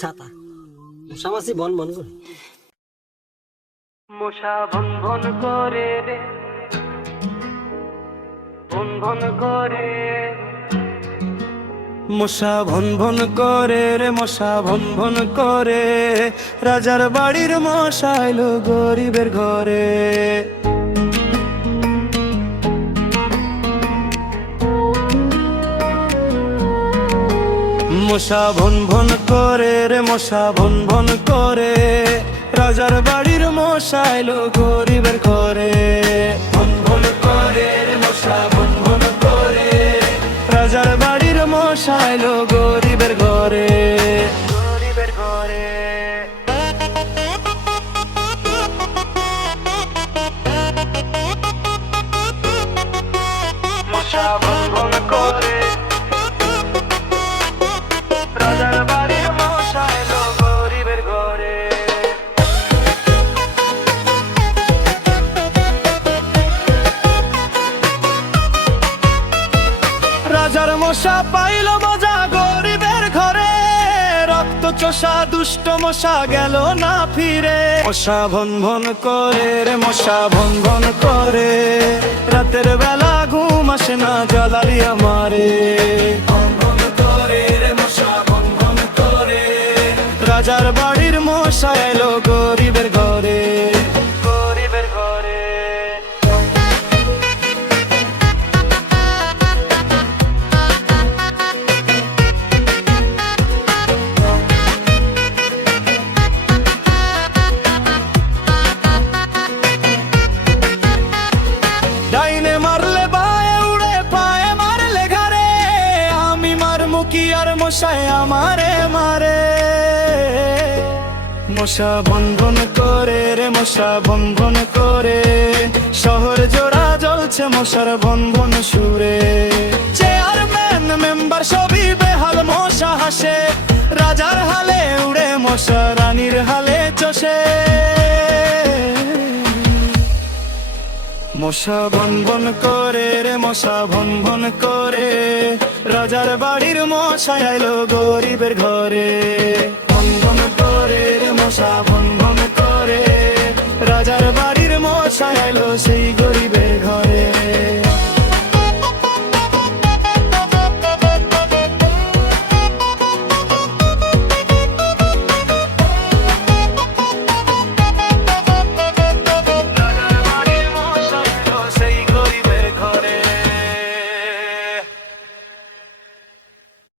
ছাতা মশামাছি বন বন করে মশা ভন ভন করে রে, ভন ভন করে। মশা ভন ভন করে রে, মশা ভন ভন করে। রাজার বাড়ির মশা এলো গরিবের ঘরে। মশা ভন ভন করে রে, মশা ভন ভন করে। রাজার বাড়ির মশা এলো গরিবের ঘরে। ভন ভন করে রে, মশা ভন ভন করে। রাজার বাড়ির মশা এলো গরিবের ঘরে, গরিবের ঘরে। মশা ভন ভন করে। রাজার বাড়ির মশা এলো গরিবের ঘরে। রাজার মশা পাইল মজা গরিবের ঘরে। রক্ত চোষা দুষ্ট মশা গেল না ফিরে। মশা ভন ভন করে রে, মশা ভন ভন করে। রাতের বেলা ঘুম আসে না জ্বালালি আমারে। ভন ভন করে রে, মশা ভন ভন করে। রাজার বাড়ির মশা এলো গরিবের ঘরে, গরিবের ঘরে। ডাইনে মারলে বায়ে উড়ে, পায়ে মারলে ঘাড়ে। আমি মারমু কি আর মশায় আমারে মারে। মশা ভন ভন করে রে, মশা ভন ভন করে। শহর জোড়া জ্বলছে মশার ভন ভন সুরে। চেয়ারম্যান মেম্বার সবই বেহাল, মশা হাসে। রাজার হালে উড়ে মশা, রানীর হালে চষে। মশা ভন ভন করে রে, মশা ভন ভন করে। রাজার বাড়ির মশা এলো গরিবের ঘরে। ভন ভন করে রে, মশা ভন ভন করে। রাজার বাড়ির মশা এলো সেই